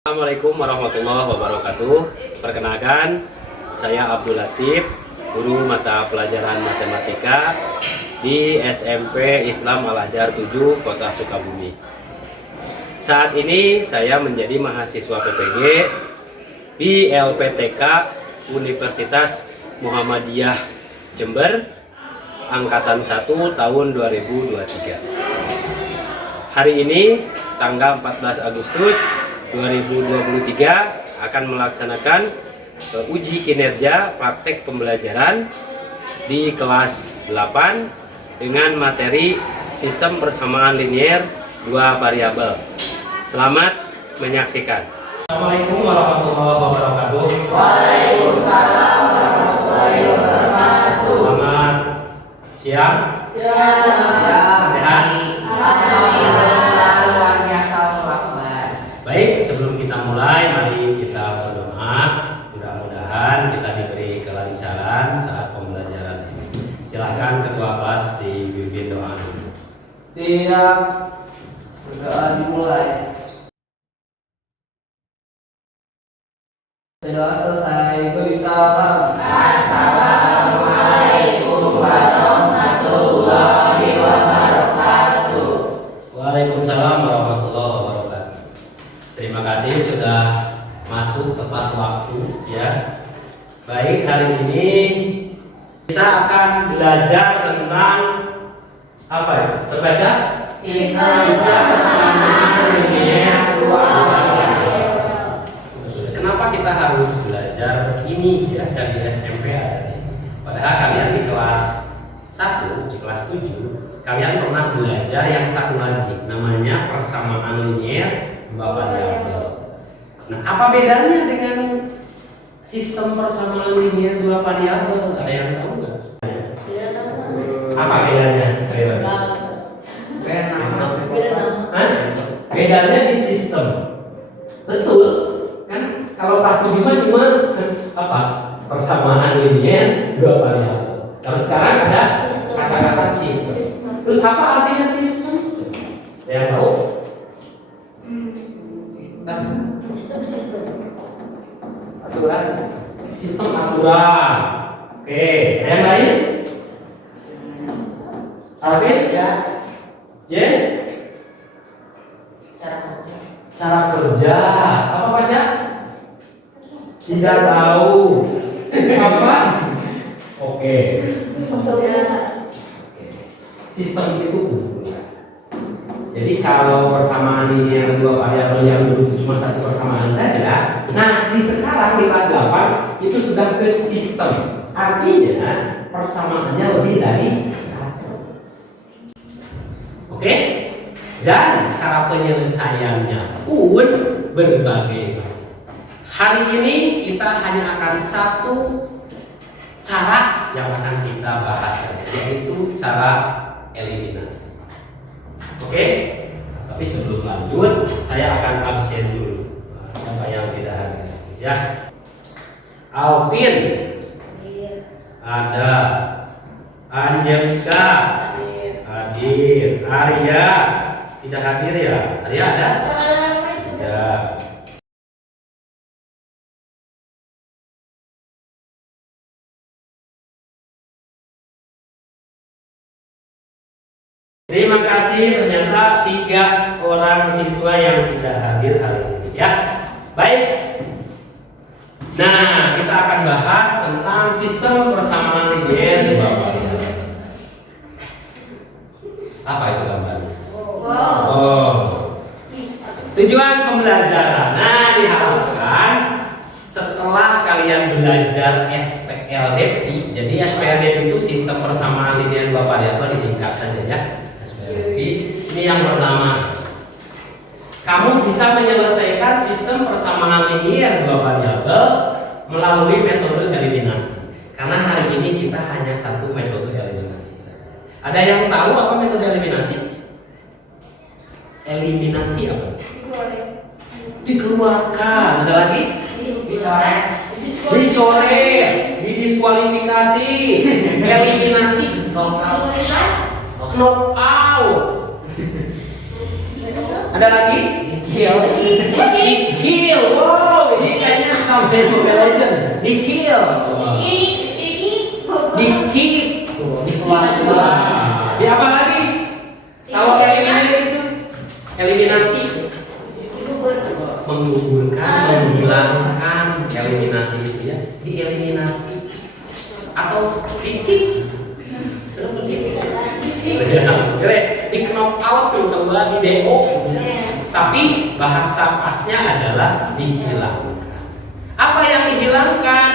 Assalamualaikum warahmatullahi wabarakatuh. Perkenalkan, saya Abdul Latif, guru mata pelajaran matematika di SMP Islam Al-Azhar 7, Kota Sukabumi. Saat ini saya menjadi mahasiswa PPG di LPTK Universitas Muhammadiyah Jember, Angkatan 1 tahun 2023. Hari ini, tanggal 14 Agustus 2023 akan melaksanakan uji kinerja praktek pembelajaran di kelas 8 dengan materi sistem persamaan linier dua variabel. Selamat menyaksikan. Assalamualaikum warahmatullahi wabarakatuh. Waalaikumsalam warahmatullahi wabarakatuh. Selamat siang. Sehat? Baik, sebelum kita mulai, mari kita berdoa. Mudah-mudahan kita diberi kelancaran saat pembelajaran ini. Silakan ketua kelas dipimpin doa. Siap. Berdoa dimulai. Doa selesai. Beri salam. Assalamualaikum warahmatullahi wabarakatuh. Waalaikumsalam warahmatullahi wabarakatuh. Terima kasih sudah masuk tepat waktu ya. Baik, hari ini kita akan belajar tentang apa ya? Terbaca? Sistem persamaan linier dua variabel. Kenapa kita harus belajar ini ya dari SMP ada? Padahal kalian di kelas 1, di kelas 7, kalian pernah belajar yang satu lagi namanya persamaan linier dua variabel. Nah, apa bedanya dengan sistem persamaan linier dua variabel? Ada yang tahu nggak? Apa bedanya? Hah? Bedanya di sistem. Betul kan? Kalau pas cuma apa? Persamaan linier dua variabel. Kalau sekarang ada kata-kata sistem. Terus apa artinya sistem? Ada yang tahu? Aturan. Sistem aturan. Oke, ada yang lain? Alvin? Ya. Y? Cara kerja. Apa Pak Syah? Tidak tahu. Apa? Oke. Sistem itu. Jadi kalau persamaan linier dua variabel yang dulu cuma satu persamaan saja, nah di sekarang di kelas 8 itu sudah ke sistem. Artinya persamaannya lebih dari satu. Oke? Dan cara penyelesaiannya pun berbagai. Hari ini kita hanya akan satu cara yang akan kita bahas, yaitu cara eliminasi. Oke, tapi sebelum lanjut, saya akan absen dulu. Siapa yang tidak hadir? Ya, Alvin, ada, Angelika, hadir, Arya, tidak hadir ya? Arya ada? Ada. Terima kasih, ternyata 3 orang siswa yang tidak hadir hari ini ya. Baik. Nah, kita akan bahas tentang sistem persamaan linier dua variabel. Apa itu gambarnya? Oh. Tujuan pembelajaran. Nah, diharapkan setelah kalian belajar SPLDP, jadi SPLDP itu sistem persamaan linier dua variabel, disingkat saja ya. Ini yang pertama, kamu bisa menyelesaikan sistem persamaan linier dua variabel melalui metode eliminasi. Karena hari ini kita hanya satu metode eliminasi saja. Ada yang tahu apa metode eliminasi? Eliminasi apa? Dikeluarkan. Ada lagi? Dicoret, didiskualifikasi, eliminasi, knock out. Ada lagi? Kill. Wow, ini kayaknya sampai Mobile Legend. Di kill. Di apa lagi? Kalau eliminate itu eliminasi. Menggugurkan, menghilangkan, eliminasi itu ya, dieliminasi atau di-kick. Sudah di-kick. Di knock out terutama di DO. Tapi bahasa pasnya adalah dihilangkan. Apa yang dihilangkan?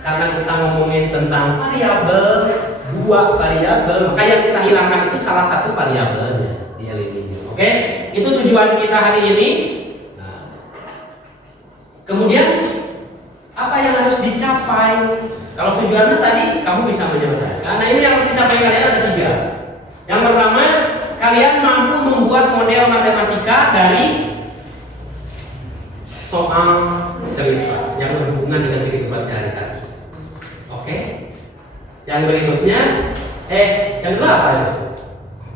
Karena kita ngomongin tentang variabel, dua variabel, maka yang kita hilangkan itu salah satu variabelnya, dieliminir. Oke? Itu tujuan kita hari ini. Kemudian apa yang harus dicapai? Kalau tujuannya tadi kamu bisa menyelesaikan. Nah ini yang harus dicapai kalian ada 3. Yang pertama, kalian mampu membuat model matematika dari soal cerita yang berhubungan dengan kehidupan sehari-hari. Oke? Yang berikutnya, yang kedua apa itu?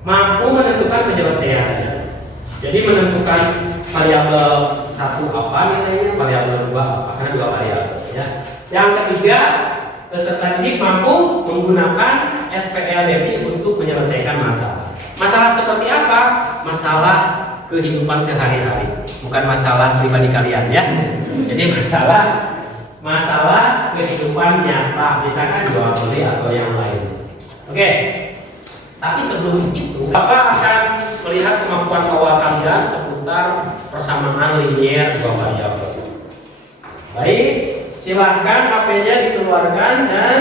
Mampu menentukan penyelesaiannya. Jadi menentukan variabel 1 apa nilainya, variabel 2 apa, karena 2 variabel ya. Yang ketiga, peserta didik mampu menggunakan SPLDP untuk menyelesaikan masalah. Masalah seperti apa? Masalah kehidupan sehari-hari, bukan masalah pribadi kalian ya. Jadi masalah kehidupan nyata, misalkan jual beli atau yang lain. Oke. Tapi sebelum itu, Bapak akan melihat kemampuan awal kalian seputar persamaan linier 2 variabel. Baik, silahkan HP-nya dikeluarkan dan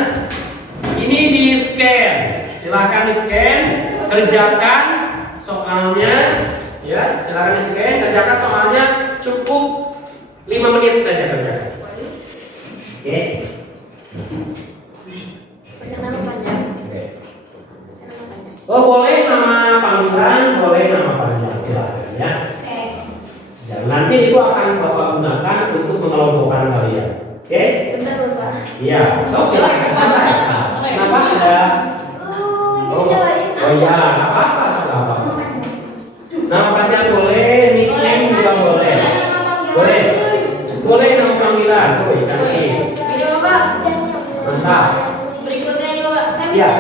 ini di scan. Silahkan di scan, kerjakan soalnya, ya. Silahkan di scan, kerjakan soalnya cukup 5 menit saja kerjakan. Oke. Oh boleh nama panggilan, boleh nama panggilan, silakan ya. Dan nanti itu akan Bapak gunakan untuk mengelompokkan kalian. Oke? Bentar Bapak. Iya. Oh silakan santai. Kenapa ada? Oh iya, nggak apa-apa saudara. Nama panggilan boleh, nickname juga boleh. Boleh nama panggilan. Oh cantik. Ini Bapak. Mantap. Berikutnya ini Bapak. Iya.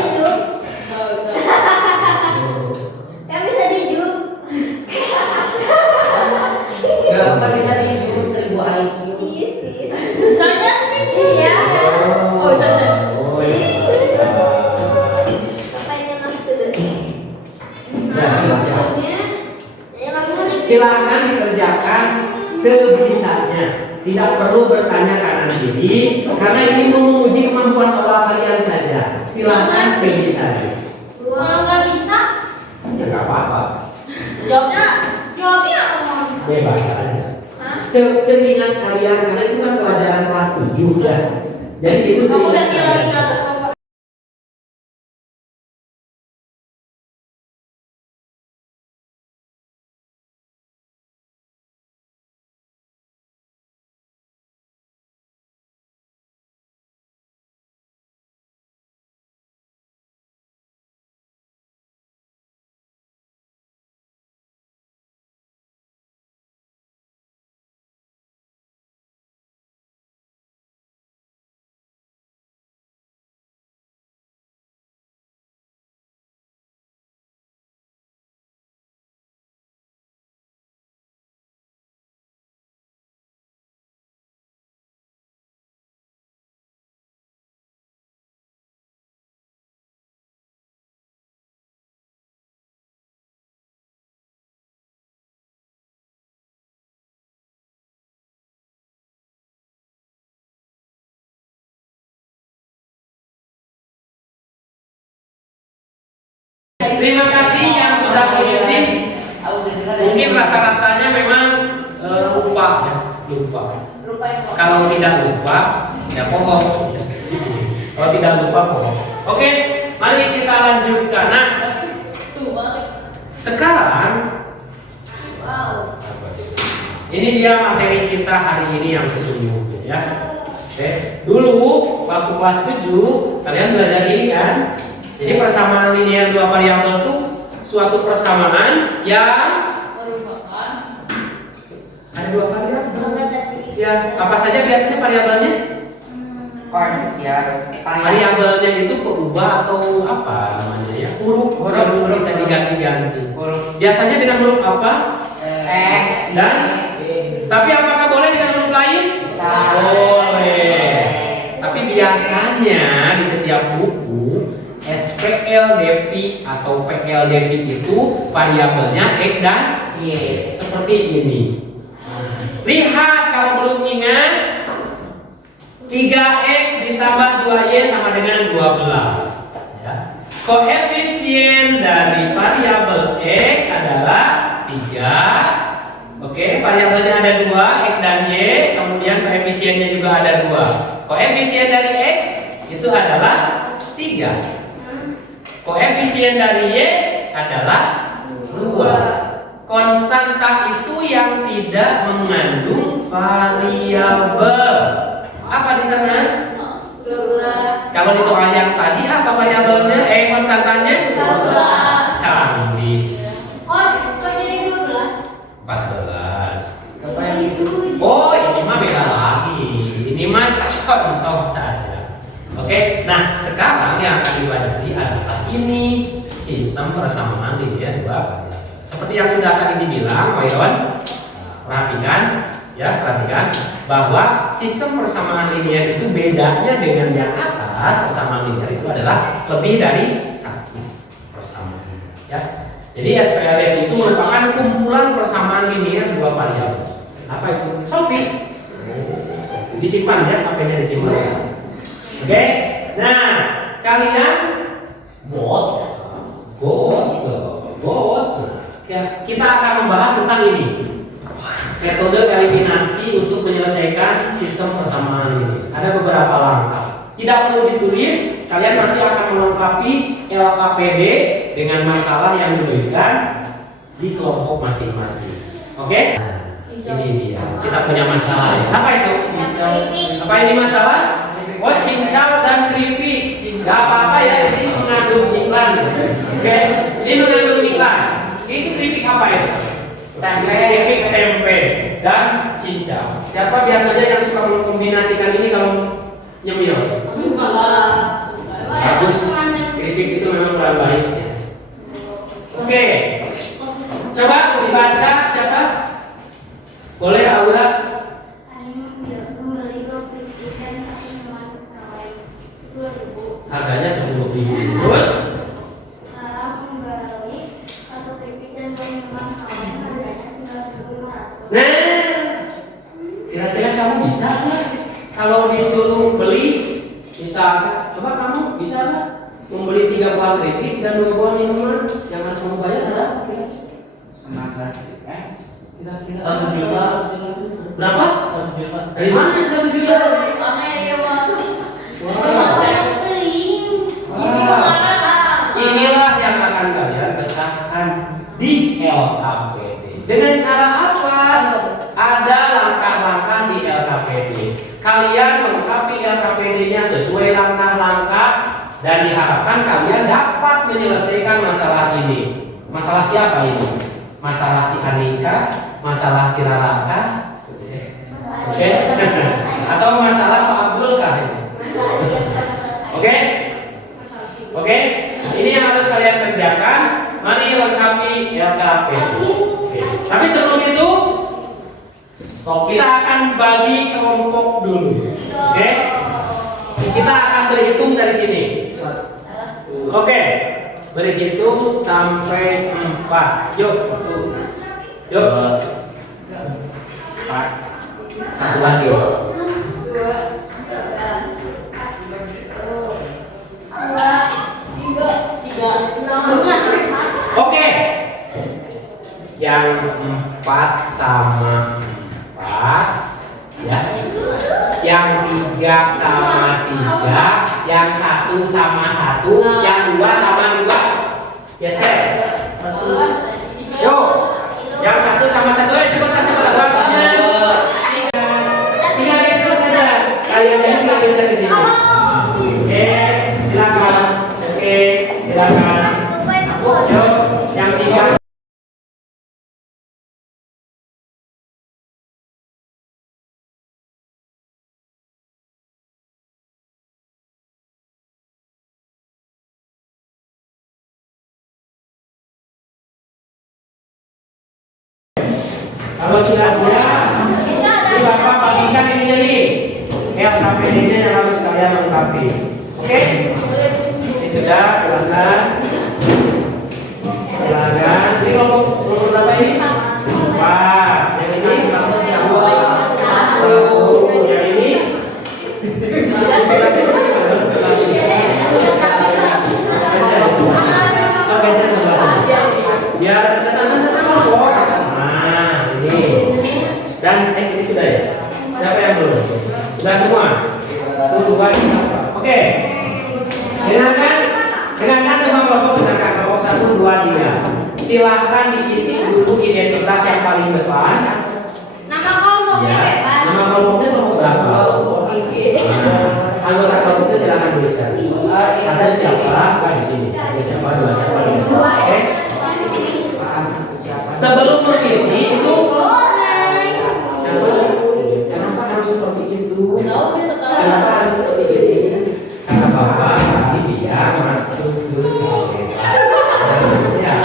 Gak bisa dijus 1000 IQ. Misalnya? Iya. Oh, iya. Apa yang maksudnya? Silakan dikerjakan sebisanya. Tidak perlu bertanya kanan kiri, karena ini menguji kemampuan awal kalian saja. Silakan sebisanya. Nggak bisa? Ya nggak apa-apa. Jawabnya apa? Bebas aja. Seingat kalian, karena itu kan pelajaran kelas 7 ya. Jadi itu Kamu udah seingat ngilangin kalian. kata Bapak. Terima kasih yang sudah mengisi. Mungkin rata-ratanya memang lupa ya, lupa. Kalau tidak lupa, ya pokok. Kalau tidak lupa pokok. Oke, mari kita lanjutkan. Nah, sekarang ini dia materi kita hari ini yang sesungguhnya ya. Oke, dulu waktu kelas 7 kalian belajar ini kan. Jadi persamaan linear 2 variabel itu suatu persamaan yang Ada 2 variabel. Enggak tadi. Ya, apa saja biasanya variabelnya? Variabelnya itu berubah atau apa namanya ya? Huruf yang bisa diganti-ganti. Biasanya dengan huruf apa? X Dan tapi apakah boleh dengan huruf lain? Bisa. Boleh. Tapi biasanya di setiap buku SPLDP atau PLDP itu variabelnya X dan Y seperti ini. Lihat kalau belum ingat 3X ditambah 2Y sama dengan 12 ya. Koefisien dari variabel X adalah 3. Oke, variabelnya ada 2, X dan Y. Kemudian koefisiennya juga ada 2. Koefisien dari X itu adalah 3. Koefisien dari Y adalah 2. Konstanta itu yang tidak mengandung variabel. Apa di sana? 12. Kalau di soal yang tadi apa variabelnya? Konstantanya? 12. Canggih. Oh, kok jadi 12? 14. Apa yang itu? Oh, ini mah beda lagi. Ini mah contoh saja. Oke, nah sekarang yang akan dipelajari adalah ini sistem persamaan linear 2 variabel. Seperti yang sudah tadi dibilang, Wairon, perhatikan bahwa sistem persamaan linear itu bedanya dengan yang atas. Persamaan linear itu adalah lebih dari 1 persamaan. Ya. Jadi SPLDP itu merupakan kumpulan persamaan linear 2 variabel. Apa itu? Sophie. Disimpan ya, HP-nya disimpan. Oke. Nah, kalian bot. Kita akan membahas tentang ini. Metode eliminasi untuk menyelesaikan sistem persamaan ini. Ada beberapa langkah. Tidak perlu ditulis, kalian nanti akan melengkapi LKPD dengan masalah yang diberikan di kelompok masing-masing. Oke? Nah, ini dia. Kita punya masalah ya. Apa itu? Apa ini masalah? Oh, cincau dan keripik. Gak apa-apa ya, ini mengandung iklan. Oke? Ini mengandung iklan. Itu keripik apa itu? Keripik tempe dan cincau. Siapa biasanya yang suka mengkombinasikan ini kalau nyemil? Bagus. Keripik itu memang kurang baik. Oke. Coba dibaca siapa? Boleh Aura? Harganya 10.000. Terus? Nah, kira-kira kamu bisa nggak? Kalau disuruh beli, misalkan, coba kamu bisa nggak membeli 3 buah keripik dan 2 buah minuman yang harus kamu bayar berapa? Kira-kira 1 juta. Berapa? 1 juta. Dari mana 1 juta? Inilah yang akan kalian pecahkan di LKPD. Dengan cara apa? Ada langkah-langkah di LKPD. Kalian melengkapi LKPD-nya sesuai langkah-langkah dan diharapkan kalian dapat menyelesaikan masalah ini. Masalah siapa ini? Masalah si Anika, masalah si Raraka, oke? Atau masalah Pak Abdul kah ini? Oke? Oke? Ini yang harus kalian kerjakan. Mari lengkapi LKPD. Oke. Tapi sebelum itu kita akan bagi kelompok dulu. Oke? Kita akan berhitung dari sini. Oke. Berhitung sampai 4. Yuk. Yuk. 4. Satu lagi. 2, 3, 4. Oke. Yang 4 sama 4 ya. Yang 3 sama 3, yang 1 sama 1, yang 2 sama 2. Geser. Yuk. Yang 1 sama 1, ayo cepat waktunya. Tinggal geser saja. Kalian tinggal geser di sini. Oke, silakan. Oke, silakan. Yuk, yang 3 Kalau sudah siap, ini Bapak bagikan ininya nih. LKPD-nya yang harus kalian lengkapi. Oke? Ini sudah, silakan. Silakan. Ini kelompok berapa ini? 4. Yang ini? 1. Yang ini? Biar kelompok. Nah, ini. Dan ini sudah ya? Siapa yang belum? Sudah semua? Tujuan oke. Dengarkan semua kelompok, dengarkan kelompok 1, 2, 3. Silahkan diisi dulu identitas yang paling depan. Nama kelompoknya Ya. bebas. Nama kelompoknya kelompok berapa? Anggota kelompoknya silahkan tuliskan. Satu siapa? Di sini. Siapa? Dua siapa? Oke. Sebelum mengisi itu kenapa harus seperti itu? Kenapa harus seperti itu? Karena Bapak tadi dia masuk ke ya.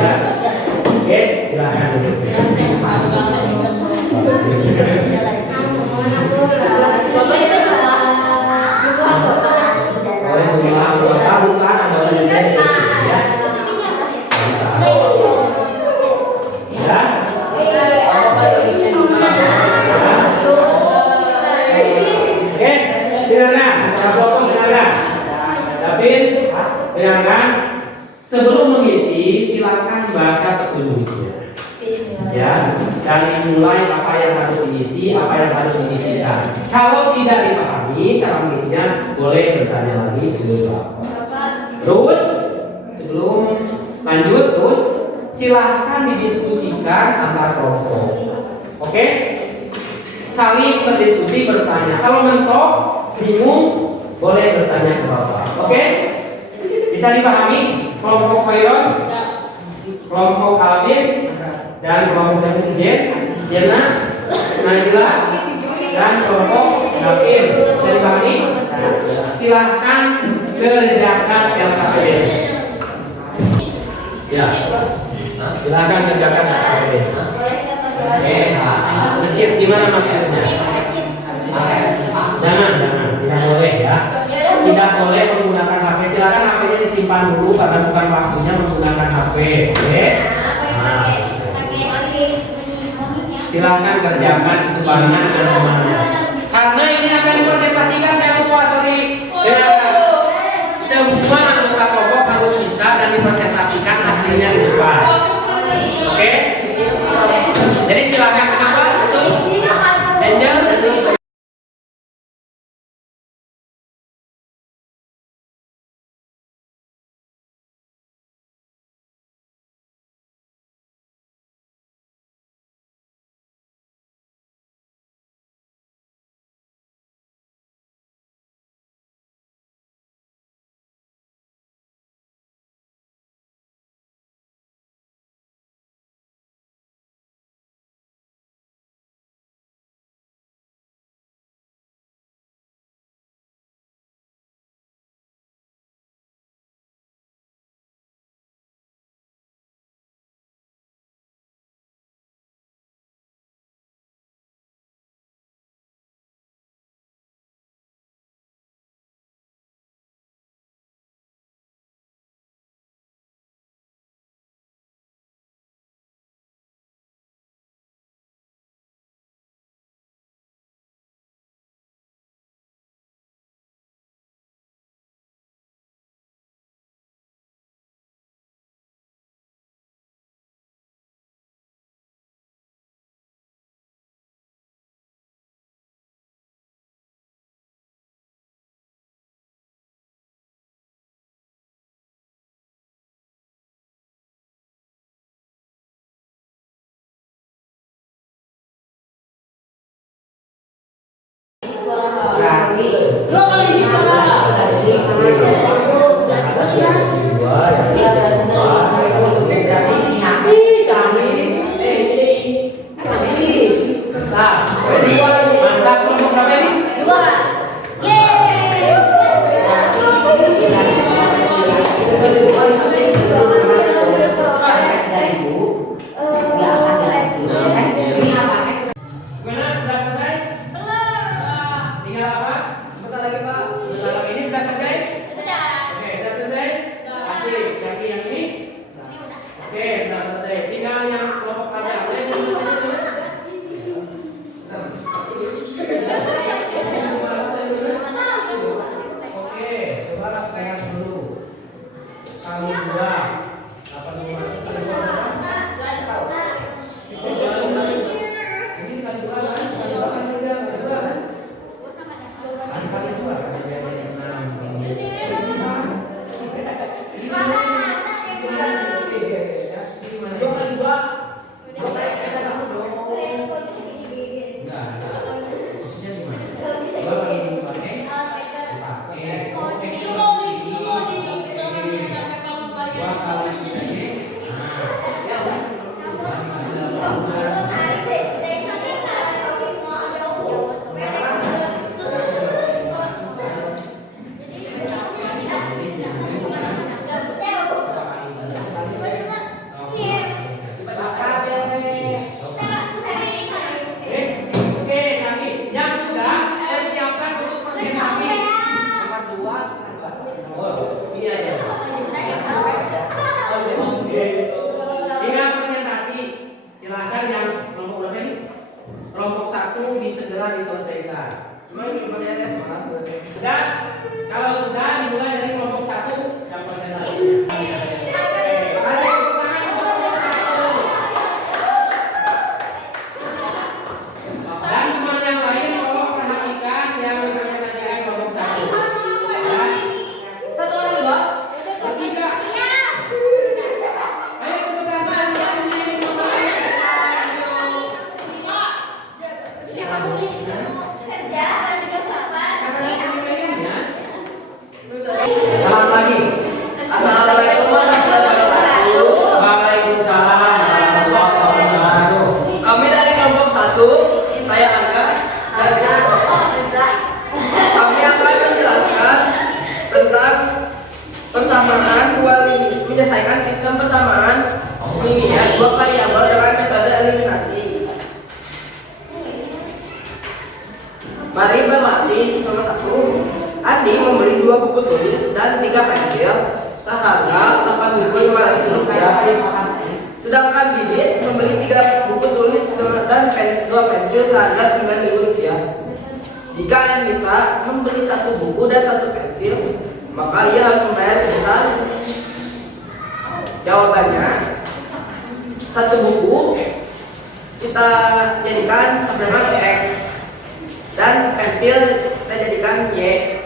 Ya. Oke, silakan. Bukan ada dengarkan. Sebelum mengisi, silakan baca petunjuknya. Ya, dan dimulai apa yang harus diisi, apa yang harus diisikan. Kalau tidak dipahami cara mengisinya, boleh bertanya lagi ke Bapak. Terus, sebelum lanjut, terus silahkan didiskusikan antar kelompok. Oke? Saling berdiskusi, bertanya. Kalau mentok, bingung, boleh bertanya ke Bapak. Oke? Bisa dipahami? Kelompok Khairon, kelompok Alvin, dan kelompok Jena, Najla, dan kelompok Davin. Bisa dipahami? Silahkan kerjakan LKPD. Ya, silahkan kerjakan LKPD. Ngecit gimana maksudnya? Jangan, tidak boleh ya. Tidak boleh menggunakan HP. Silakan HP-nya disimpan dulu karena bukan waktunya menggunakan HP. Oke? Nah, silahkan kerjakan itu panas dan kemana. Karena ini akan dipresentasikan, saya lupa, sorry. Ya, semua anggota kelompok harus bisa dan dipresentasikan hasilnya di depan. Oke? Jadi silakan kenapa? Angel. Dan kalau sudah dimulai dari kelompok 1 yang presentasinya. Dan teman yang lain tolong perhatikan yang presentasikan kelompok 1. Satu orang dua. Bertiga. Ayo cepetan kalian ini Salam lagi. Assalamualaikum warahmatullahi wabarakatuh. Waalaikumsalam warahmatullahi wabarakatuh. Kami dari kelompok 1, saya Angga dan kami akan menjelaskan tentang persamaan menyelesaikan sistem persamaan linear dua variabel dengan metode eliminasi. Mari berlatih. Nomor 1. Andi membeli 2 buku tulis dan 3 pensil seharga Rp8.500. Sedangkan Didit membeli 3 buku tulis dan 2 pensil seharga Rp9.000. Jika Anita membeli 1 buku dan 1 pensil, maka ia harus membayar sebesar. Jawabannya, 1 buku kita jadikan sama dengan X dan pensil kita jadikan Y.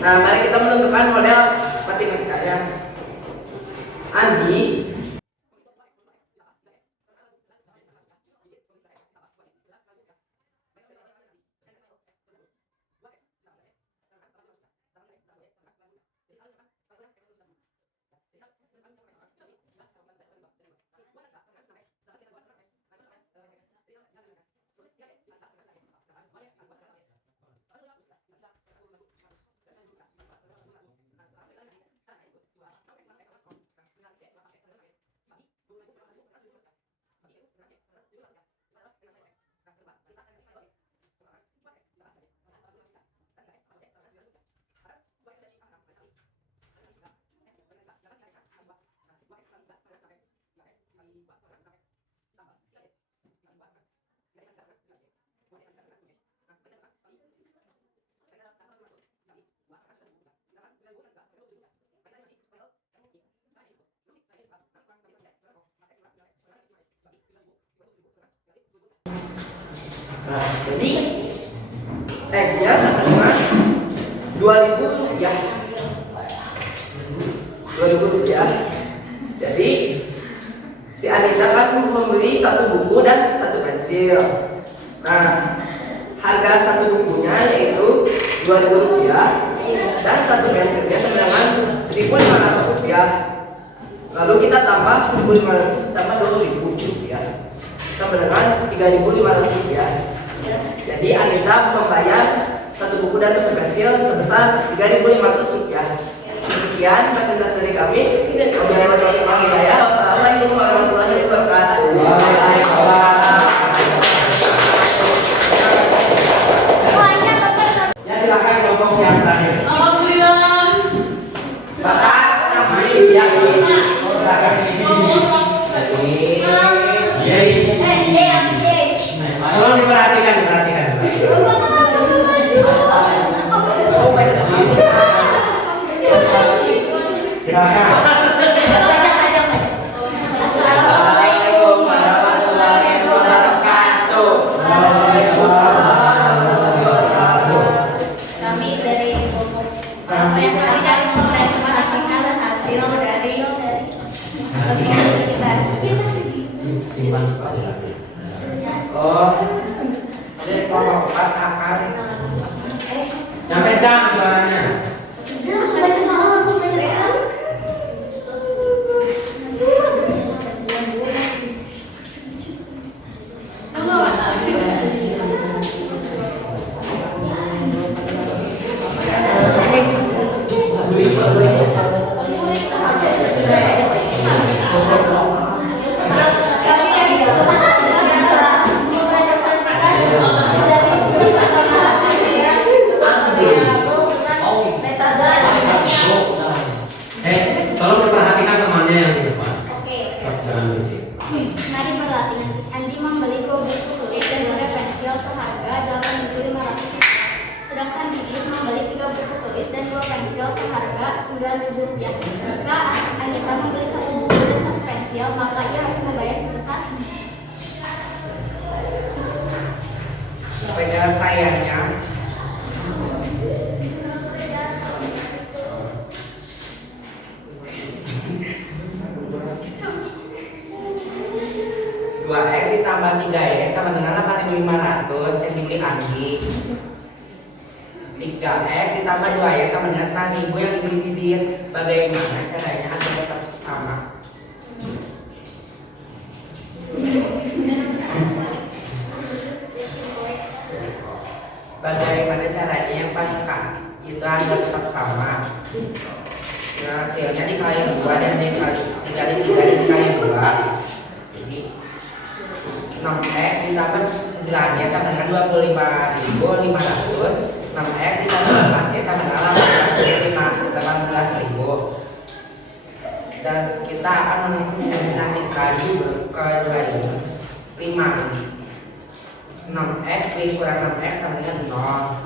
Nah, mari kita menentukan model matematikanya. Andi Nah, jadi X-nya sama dengan Rp2.000. Rp2.000. Jadi si Anita kan membeli 1 buku dan 1 pensil. Nah, harga 1 bukunya yaitu Rp2.000 dan 1 pensilnya sama dengan Rp1.500. Lalu kita tambah 1.500 tambah Rp2.000 sama dengan Rp3.500. Jadi Anita membayar 1 buku dan 1 pensil sebesar Rp3.500. Sekian presentasi dari kami. Wassalamualaikum warahmatullahi wabarakatuh. Ya, silakan kelompok yang terakhir. Alhamdulillah. Bapak sama ini ya. Tolong diperhatikan. Oh, banyak sekali. Ya. Assalamualaikum warahmatullahi wabarakatuh. Kami dari kami dari mempresentasikan hasil dari kita. Simpan saja. Oh, jadi kelompok 4 akan Yang kencang suaranya. Baca soal, baca soal. Tolong diperhatikan temannya yang di depan. Oke. Jangan berisik. Mari berlatih. Andi membeli buku tulis dan juga pensil seharga 8.500. Sedangkan Didi membeli 3 buku tulis dan 2 pensil seharga 9.000 rupiah. Jika Anita membeli 1 buku dan 1 pensil, maka ia harus membayar sebesar penyelesaiannya dua X ditambah 3 X sama dengan 8.500 yang dibeli Andi. 3 X ditambah 2 X sama dengan 9.000 yang dibeli Didin. Bagaimana caranya agar tetap sama? Bagaimana caranya yang paling itu agar tetap sama? Nah, hasilnya dikali 2 dan dikali 3 dikali 2. Jadi 6X ditambah 9-nya sama dengan 25.500. 6X ditambah 4-nya sama dengan 18.000. Dan kita akan mengombinasikan kedua ini 5. 6X dikurang 6X sama dengan 0.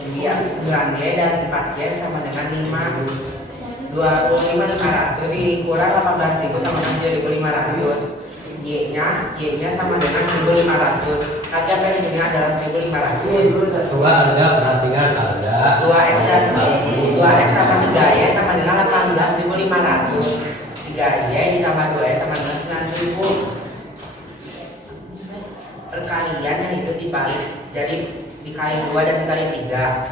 9Y dan 4Y sama dengan 5. 25.500 dikurang 18.000 sama dengan 7.500. Y-nya sama dengan 1.500. Harga pensiunnya adalah 1.500. Coba Anda perhatikan ada 2X dan 2X sama 3Y sama dengan 18.500. 3Y ditambah 2Y sama dengan 9.000. Perkalian yang itu dibalik, jadi dikali 2 dan dikali 3.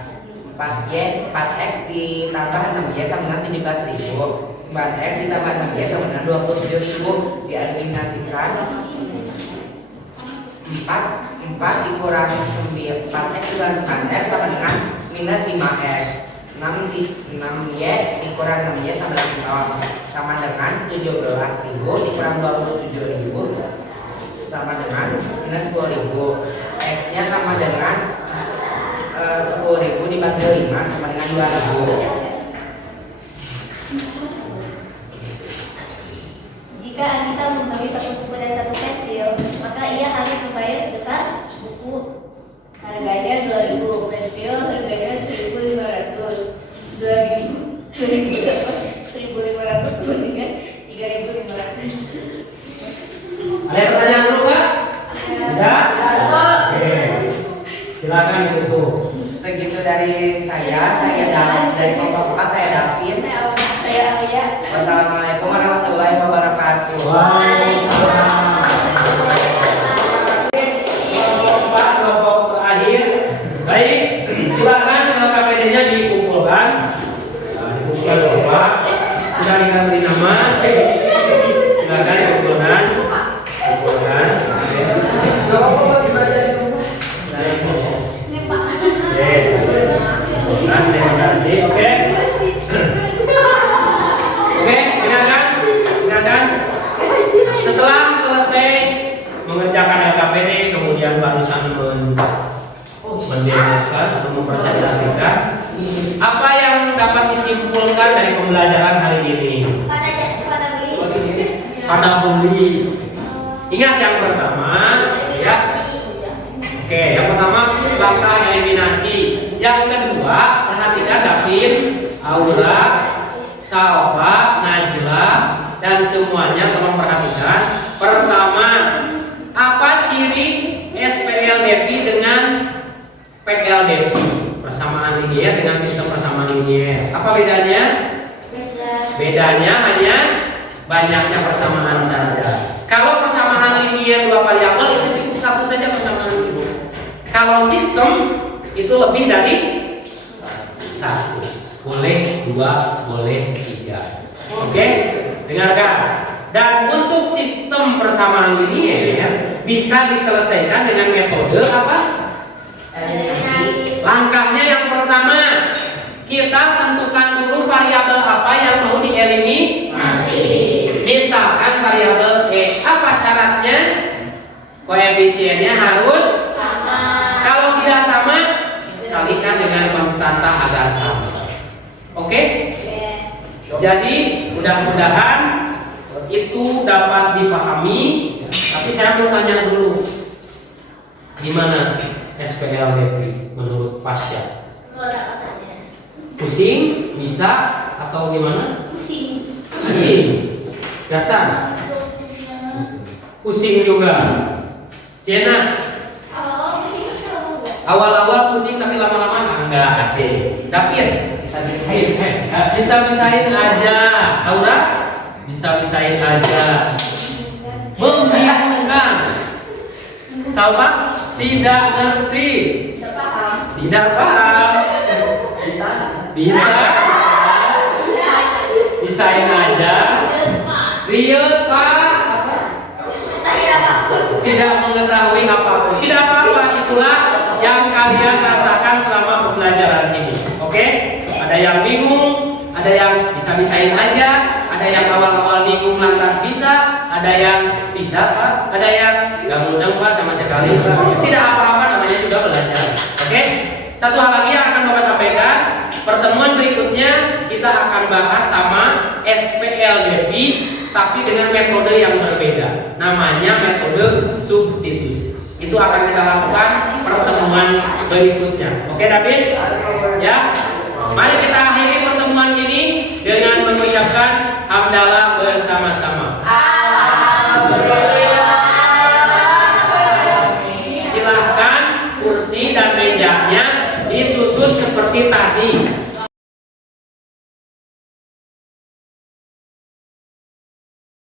4X ditambah 6Y sama dengan 17.000. 9X ditambah 6Y sama dengan 27.000. Dieliminasikan 4 dikurang 9, 4X dikurang 9X sama dengan minus 5X. 6Y dikurang 6Y sama dengan 17.000 dikurang 27.000 sama dengan minus 10.000. X-nya sama dengan 10.000 dibagi 5 sama dengan 2.000. Jika Anita membeli 1 buku dan 1 pensil, maka ia harus membayar sebesar buku harganya 2.000, pensil harganya 1.500, 1.500 sama dengan 3.500. Ada yang pertanyaan dulu nggak? Ada? Oke. Silakan ditutup. Segitu dari saya David, dari kelompok 4 saya David. Saya Alia. Wassalamualaikum warahmatullahi wabarakatuh. Waalaikumsalam. Kelompok terakhir. Baik, silakan KPD-nya dikumpulkan. Dikumpulkan kelompok. Sudah dikasih nama. Silakan dikumpulkan. Terima kasih. Oke. Oke, dengarkan. Setelah selesai mengerjakan LKPD, kemudian barusan mendemokan atau mempresentasikan apa yang dapat disimpulkan dari pembelajaran hari ini. Pada beli. Ingat yang pertama, ya. Oke, yang pertama langkah eliminasi. Yang kedua, perhatikan David, Aura, Salva, Najla, dan semuanya tolong perhatikan. Pertama, apa ciri SPLDP dengan PLDP? Persamaan linier dengan sistem persamaan linier. Apa bedanya? Bedanya hanya banyaknya persamaan saja. Kalau persamaan linier dua variabel itu cukup satu saja persamaan itu. Kalau sistem itu lebih dari satu. Boleh dua, boleh tiga. Oke, dengarkan. Dan untuk sistem persamaan linier bisa diselesaikan dengan metode apa? Langkahnya yang pertama, kita tentukan dulu variabel apa yang mau dieliminasi. Misalkan variabel E, apa syaratnya? Koefisiennya harus sama. Kalau tidak sama, kalikan dengan konstanta agar sama. Oke? Jadi mudah-mudahan itu dapat dipahami. Tapi saya mau tanya dulu, gimana SPLDP menurut Pasya? Pusing? Bisa? Atau gimana? Pusing. Pusing. Gasan? Pusing juga. Jena? Awal-awal pusing tapi lama-lama enggak asik. Dapir? Bisa-bisain aja. Aura? Bisa-bisain aja. Membingungkan. Salva? Tidak ngerti. Tidak paham. Bisa. Bisain aja. Real Pak. Tidak mengetahui apapun. Tidak apa-apa. Itulah yang kalian rasakan selama pembelajaran ini. Oke? Ada yang bingung, ada yang bisa-bisain aja, ada yang awal-awal bingung lantas bisa, ada yang bisa Pak, ada yang nggak mudeng Pak sama sekali Pak. Tidak apa-apa, namanya juga belajar. Oke? Satu hal lagi yang akan Bapak sampaikan, pertemuan berikutnya kita akan bahas sama SPLDP tapi dengan metode yang berbeda. Namanya metode substitusi. Itu akan kita lakukan pertemuan berikutnya. Oke David? Ya. Mari kita akhiri pertemuan ini dengan mengucapkan hamdalah bersama-sama. Silahkan kursi dan mejanya disusun seperti tadi.